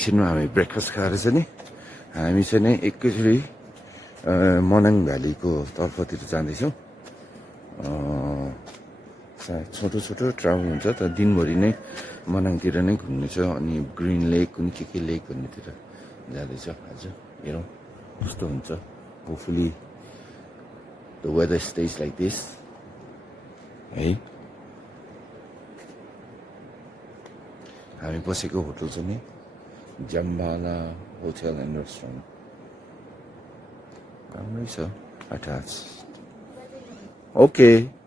एकछिनमा हामी ब्रेकफास्ट खाएर चाहिँ नि हामी चाहिँ नि एकैचोटि मनाङ भ्यालीको तर्फतिर जाँदैछौँ। छोटो छोटो ट्राभल हुन्छ तर दिनभरि नै मनाङतिर नै घुम्ने छ अनि ग्रिन लेक कुनै के लेक भन्नेतिर जाँदैछ आज। हेरौँ कस्तो हुन्छ। Hopefully the weather stage like this है। हामी बसेको होटल चाहिँ नि जम्बाला होटल एन्ड रेस्टुरेन्ट राम्रै छ attach. Okay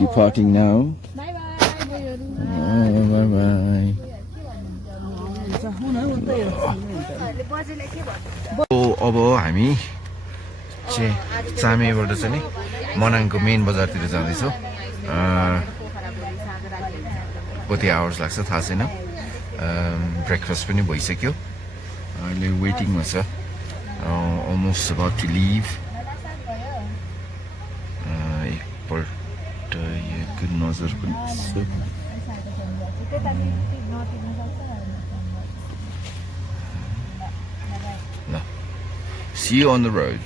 departing now. Bye bye. Bye bye. अब हामी चाहिँ चामेबाट चाहिँ नि मनाङको मेन बजारतिर जाँदैछौँ। कति आवर्स लाग्छ थाहा छैन। ब्रेकफास्ट पनि भइसक्यो। अहिले वेटिङमा छ। Almost about to leave. एकपल्ट यो नजर पनि ल see you on the road.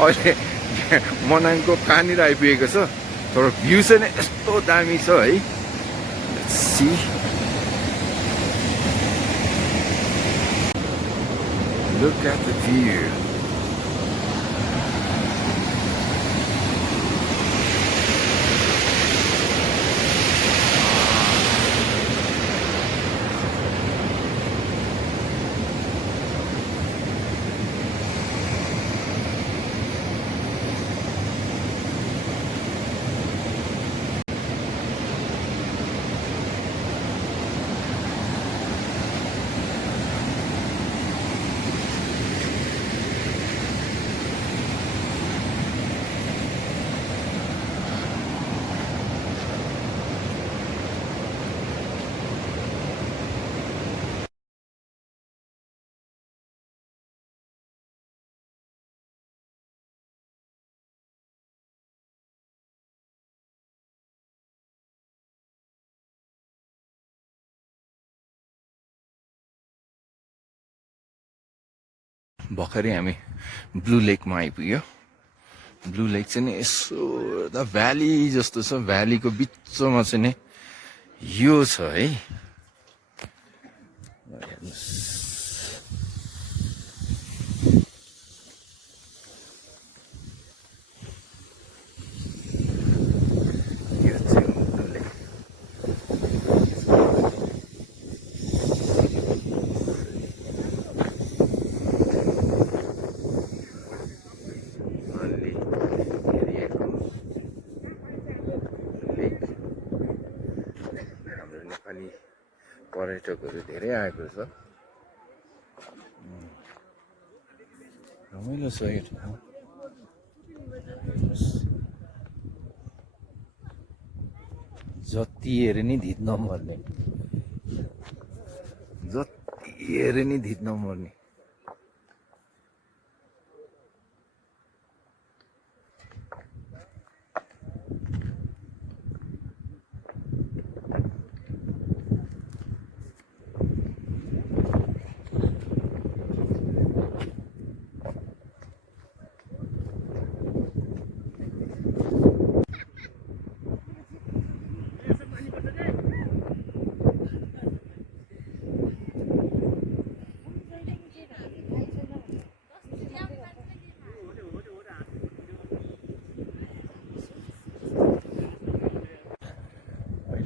अहिले मनाङको कहाँनिर आइपुगेको छ तर भ्यू चाहिँ यस्तो दामी छ है। See look at the view. भर्खरै हामी ब्लू लेकमा आइपुग्यो। ब्लू लेक चाहिँ नि यसो द भ्याली जस्तो छ। भ्यालीको बिचमा चाहिँ नि यो छ है। पर्यटकहरू धेरै आएको छ। रमाइलो छ यो ठाउँ। जति हेरे नि धित नमर्ने। जति हेरे नि धित नमर्ने।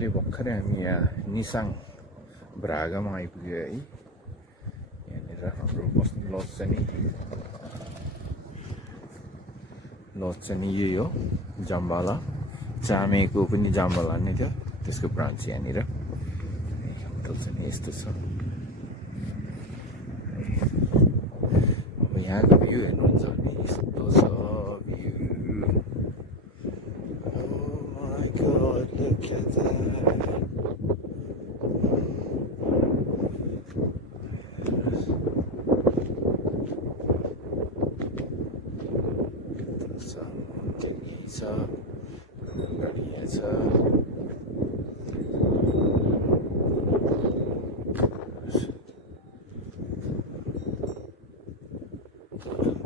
अहिले भर्खरै हामी यहाँ निसाङ भ्रागामा आइपुग्यो है। यहाँनिर हाम्रो बस्ने लज चाहिँ यही हो, जाम्बाला। चामेको पनि जाम्बाला नै थियो, त्यसको ब्रान्च यहाँनिर। होटल चाहिँ यस्तो छ। अब यहाँको भ्यू हेर्नुहुन्छ भने यस्तो छ भ्यू। Look at that.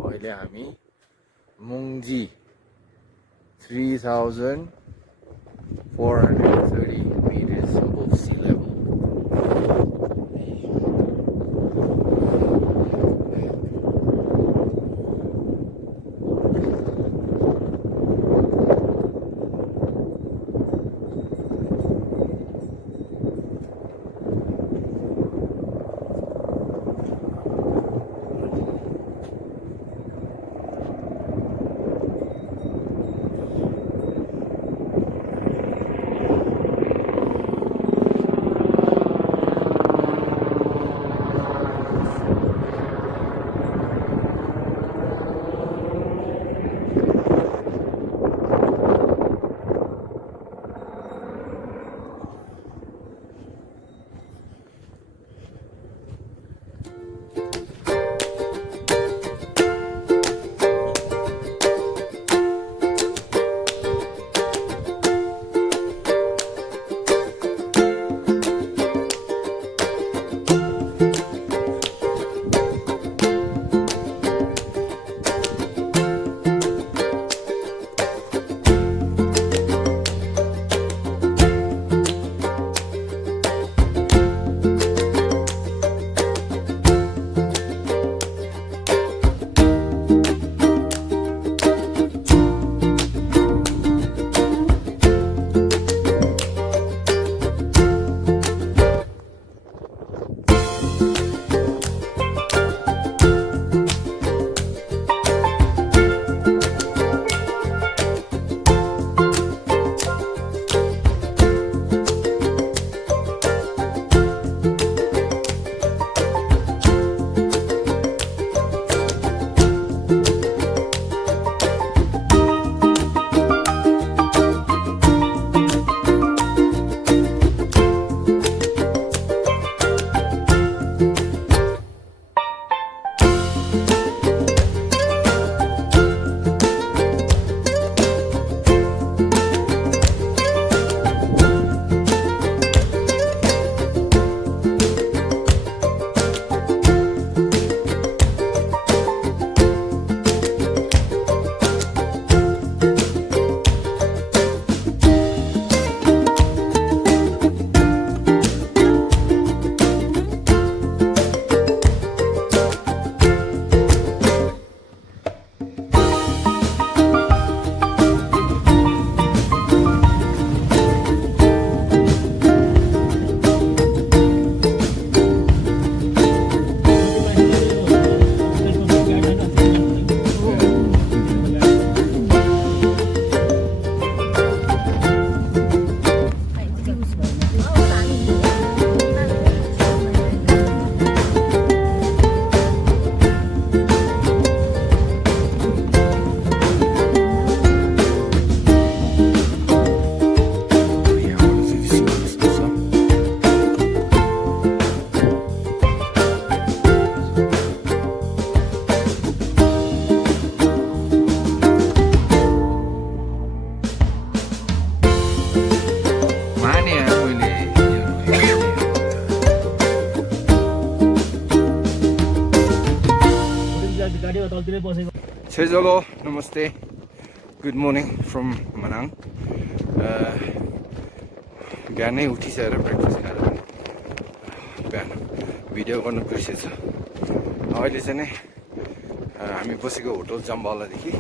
अहिले हामी मुङजी 3,430 meters above sea level. Hello, namaste. Good morning from Manang. बिहानै उठिसकेर ब्रेकफास्ट खाएर बिहान भिडियो गर्नु बिर्सेछ। अहिले चाहिँ नि हामी बसेको होटल जम्बालादेखि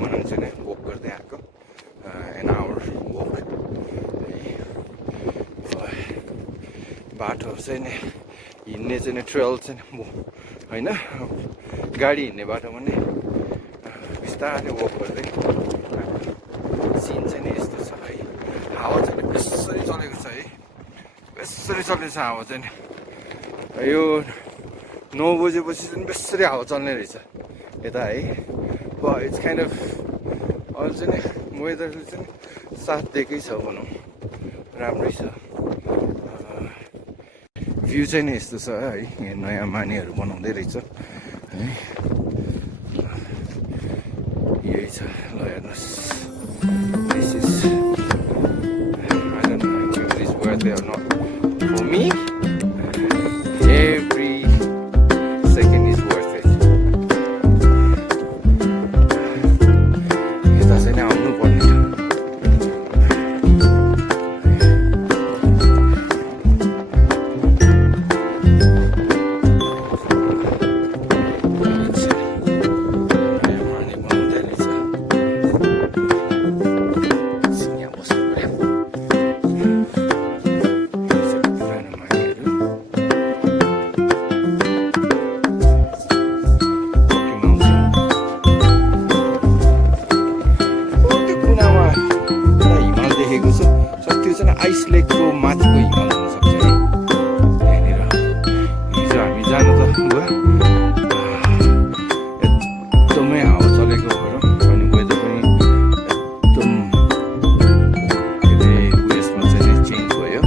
मनाङ चाहिँ वक गर्दै आएको, एन आवर वक। बाटो चाहिँ नि हिँड्ने चाहिँ नि ट्रेल चाहिँ नि होइन गाडी हिँड्ने बाटोमा नि बिस्तारै वक गर्दै सिन चाहिँ नि यस्तो छ है। हावा चाहिँ बेसरी चलेको छ है, बेसरी चलेको छ हावा चाहिँ नि। यो 9 बजेपछि चाहिँ बेसरी हावा चल्ने रहेछ यता है। इट्स काइन्ड अफ अहिले चाहिँ नि वेदरले चाहिँ साथ दिएकै छ भनौँ, राम्रै छ। भ्यू चाहिँ नि यस्तो छ है, यहाँ नयाँ मानेहरू बनाउँदै रहेछ है, यही छ। ल हेर्नुहोस्, this is I don't know if this worth it or not for me. Every second is worth it. यता चाहिँ नि आउनु पर्ने छ। आइस लेकको माथिको हिमाल हुनसक्छ है यहाँनिर। हिजो हामी जानु त गयो, एकदमै हावा चलेको भएर अनि वेदर पनि एकदम के अरे उयसमा चाहिँ चेन्ज भयो,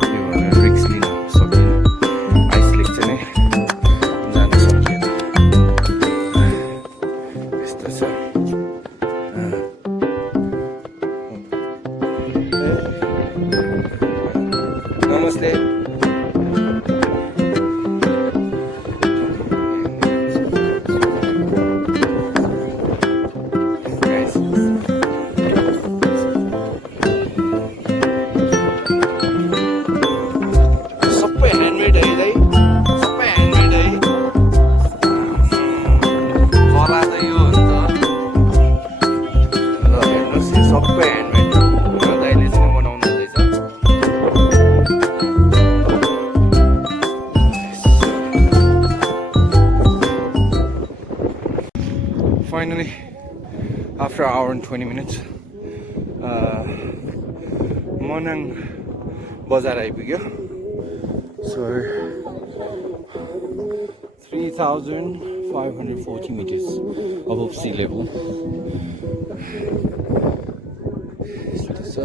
त्यो भएर रिक्स लिन सकिएन। आइस लेक चाहिँ जान सकिएन, यस्तो छ। नमस्ते। सबै ह्यान्डमेड है दाइ, सबै ह्यान्डमेड है। कला त यो हुन्छ। ल हेर्नुहोस्, यो सबै ह्यान्डमेड दाइले चाहिँ बनाउनु हुँदैछ। Finally, after an hour and 20 minutes, Manang Bazar आइपुग्यो। So 3,540 meters above sea level. So,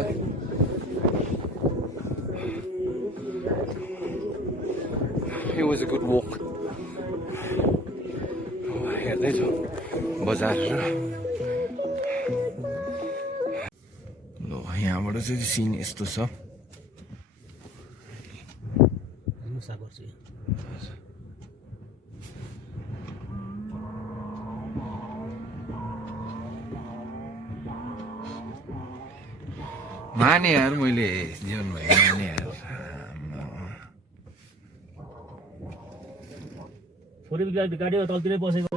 it was a good walk. हेर्दैछु बजार र ल यहाँबाट चाहिँ सिन यस्तो छ। माने यार मैले जीवन भयो माने यार। गाडी तलतिरै बसेको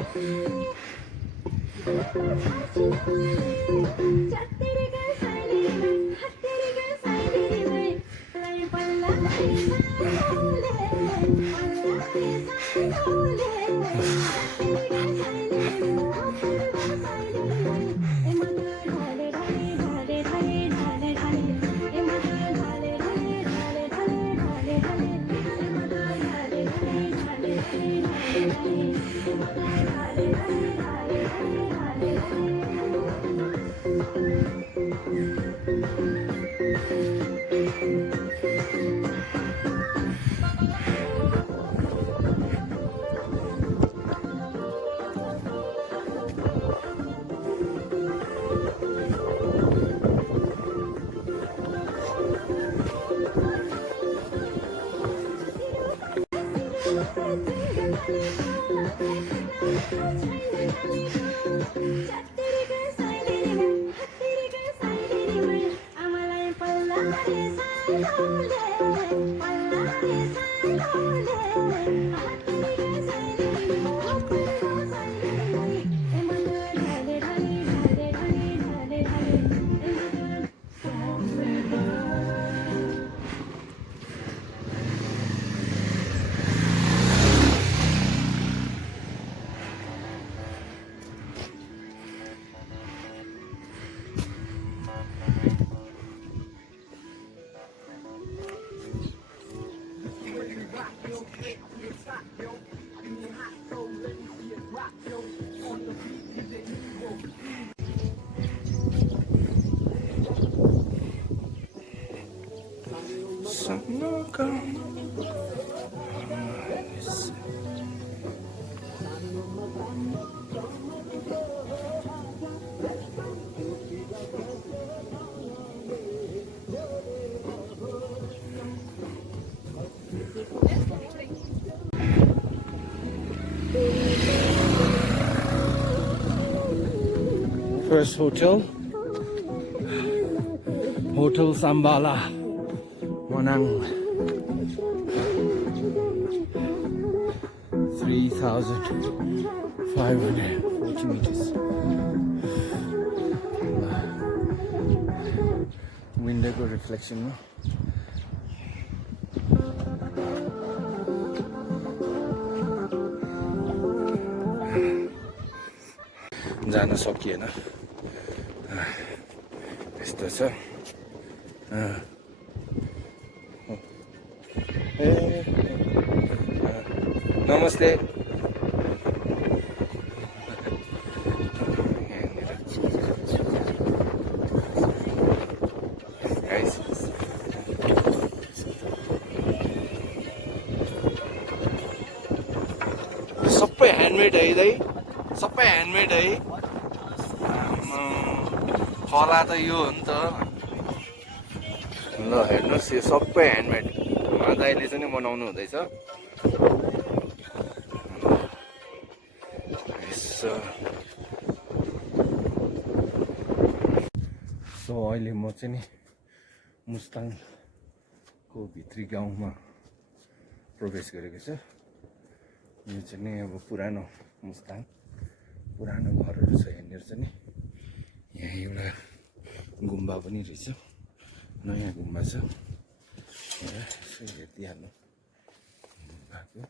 First hotel, Hotel Sambala, Manang. 3,540 meters. Window को reflection में जान सकिएन यस्तो छ नमस्ते सबै ह्यान्डमेड है दाइ सबै ह्यान्डमेड है कला त यो हो नि त ल हेर्नुहोस् यो सबै ह्यान्डमेड दाइले चाहिँ बनाउनु हुँदैछ सो अहिले म चाहिँ नि मुस्ताङको भित्री गाउँमा प्रवेश गरेको छु यो चाहिँ नि अब पुरानो मुस्ताङ पुरानो घरहरू छ यहाँनिर चाहिँ नि यहाँ एउटा गुम्बा पनि रहेछ नयाँ गुम्बा छ यसो हेरिदिइहाल्नु गुम्बाको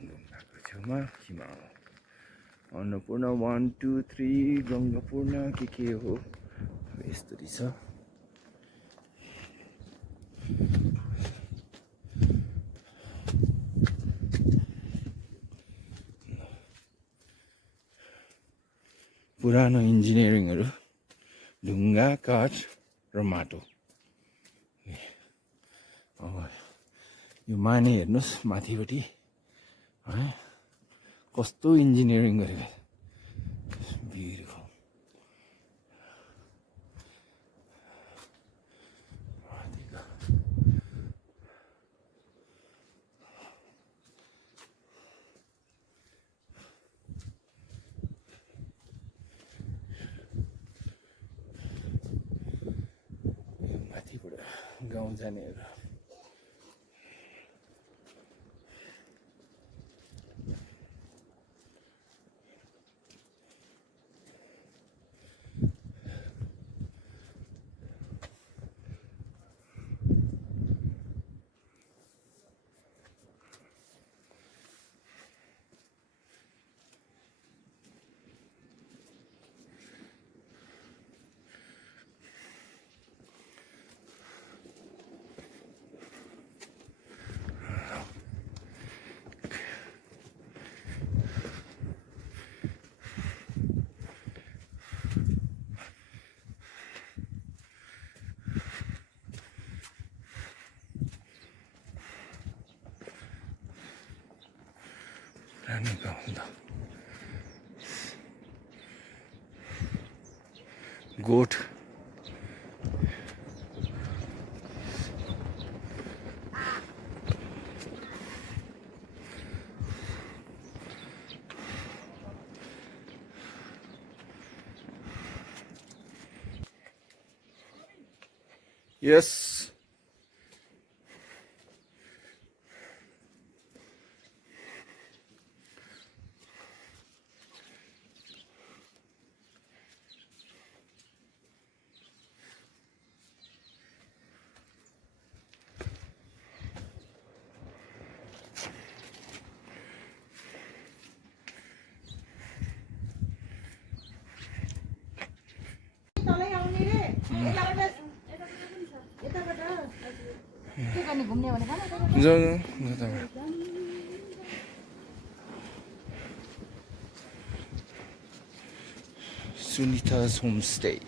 गुम्बाको छेउमा हिमाल अन्नपूर्ण 1 2 3 गङ्गापूर्ण के हो यस्तो रहेछ पुरानो इन्जिनियरिङहरू ढुङ्गा काठ र माटो अब यो माने हेर्नुहोस् माथिपट्टि है कस्तो इन्जिनियरिङ गरेको बिर्को गाउँ जानेहरू goat yes Sunita's homestay.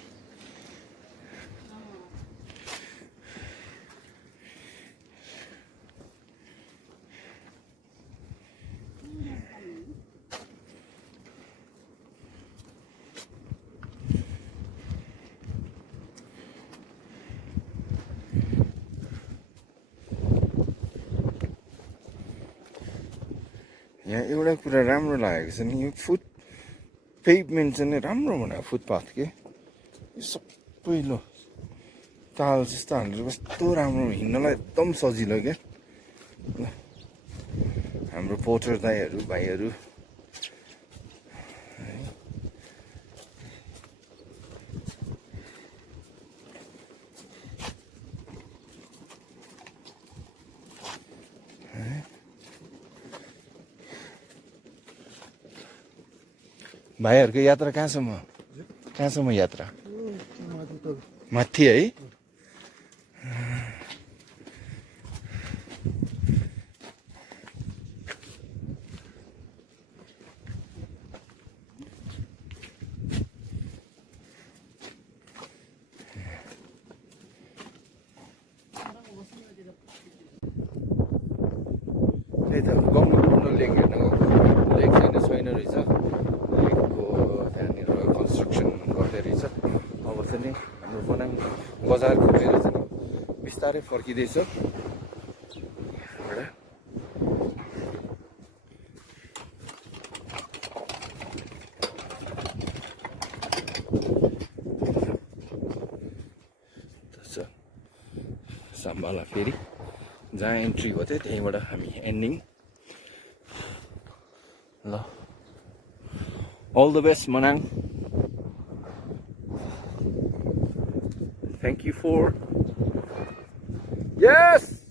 यहाँ एउटा कुरा राम्रो लागेको छ नि यो पेभमेन्ट चाहिँ नि राम्रो बनायो फुटपाथ के यो सबै लो ताल जस्तो हालेर कस्तो राम्रो हिँड्नलाई एकदम सजिलो क्या हाम्रो पोर्टर दाइहरू भाइहरू भाइहरूको यात्रा कहाँसम्म यात्रा माथि है त्यही त गङ्गापूर्ण लेक हेर्न गएको लेक छैन रहेछ लेकको त्यहाँनिर कन्स्ट्रक्सन गर्दै रहेछ अब चाहिँ नि हाम्रो मनाङ बजार घुमेर चाहिँ बिस्तारै फर्किँदैछ साम्बाला फेरि जहाँ एन्ट्री भयो थियो त्यहीँबाट हामी एन्डिङ ल all the best Manang. Thank you for yes